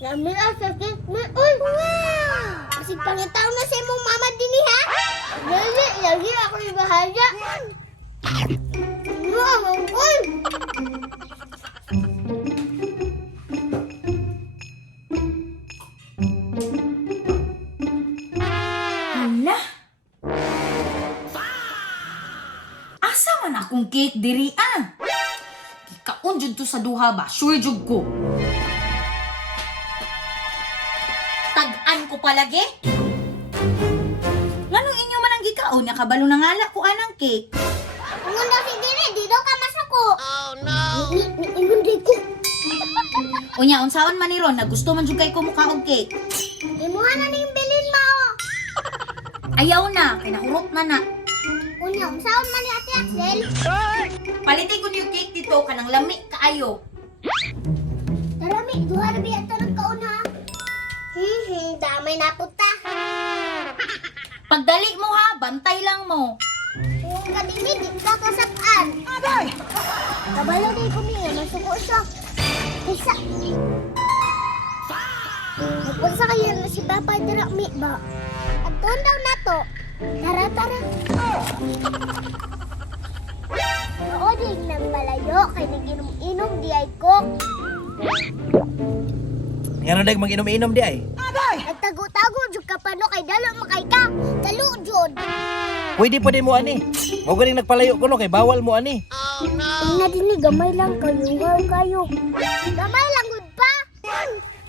Lami ang sakit mo. Uy! Kasi pangitaw na sa imong mama din ha? Dali, lagi ako ibahaya. Uy! Hala? Asa man akong cake diri ah? Gikaon jud to sa duha ba? Sure jud ko. Tag-an ko palagi? Nganong inyo man ang gikaon? Nakabalo na ngala ko anang cake. Kung ano si Dili, di daw ka masuko. Oh no! Ingon di ko. Unya, unsaon man ni Ron, nagusto man jud kay ko mukha og cake. Imuha na ning bilin mo. Ayaw na, kay nahurot na na. Unya, saan man ni Ate Axel? Palitin ko niyo cake dito, kanang lami kaayo. Tarami, duha na biya ito ng kauna. Damay na puta. Pagdali mo ha, bantay lang mo. Kung kadimi, di ka kasapaan. Aday! Kabalo di ko niya, masuko siya. Isa. Magpunsa kayo na si Papa Drami ba? At doon daw na to. Tara, tara. Oo, di nang balayo. Kay nag-inom-inom di ay ko. Nga dag mag-inom-inom di ay. Nagtago-tago, jud ka pa no kay dalo makay ka. Dalo, jud. Pwede pa din mo ani. Mo galing nagpalayo ko no kay bawal mo ani. Ina din ni gamay lang kayo. Gamay lang gud pa.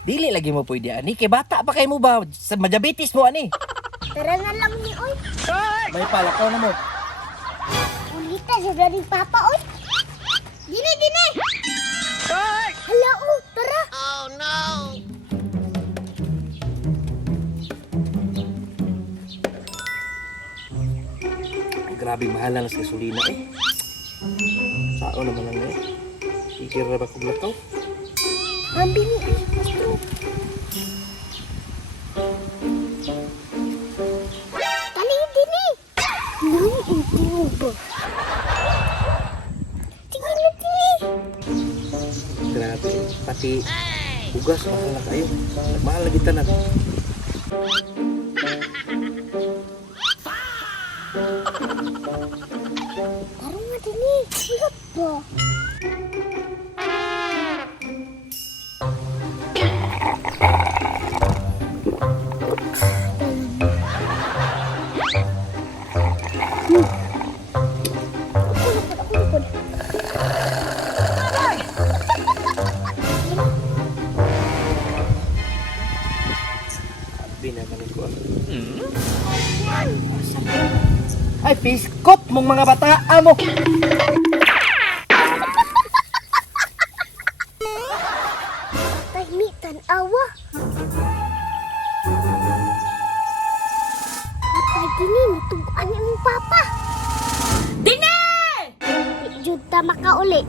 Dili lagi mo pwede ani kay bata pa kay mo ba sa diabetes mo ani. Tara na lang ni oy. May palakaw na mo. Ulita sa dari papa oy. Dini. Hala oh, tara. Oh no. Grabe mahal na sa gasolina eh. Sao naman lang eh. Ikir na ba kong lakaw? Ang bini gusto. Kali dini. Nung intino ba? Tingin na dini. Grabe. Pati bugas mahal na kayo. Mahal lagi tanan. Parang nga dini. Ulat ba? Sabi naman ko. Ay, piskot mong mga bata amo. Tahimitan awa. Patay dini. Natuguan niya ng papa. Dine! Di jud ta makauli.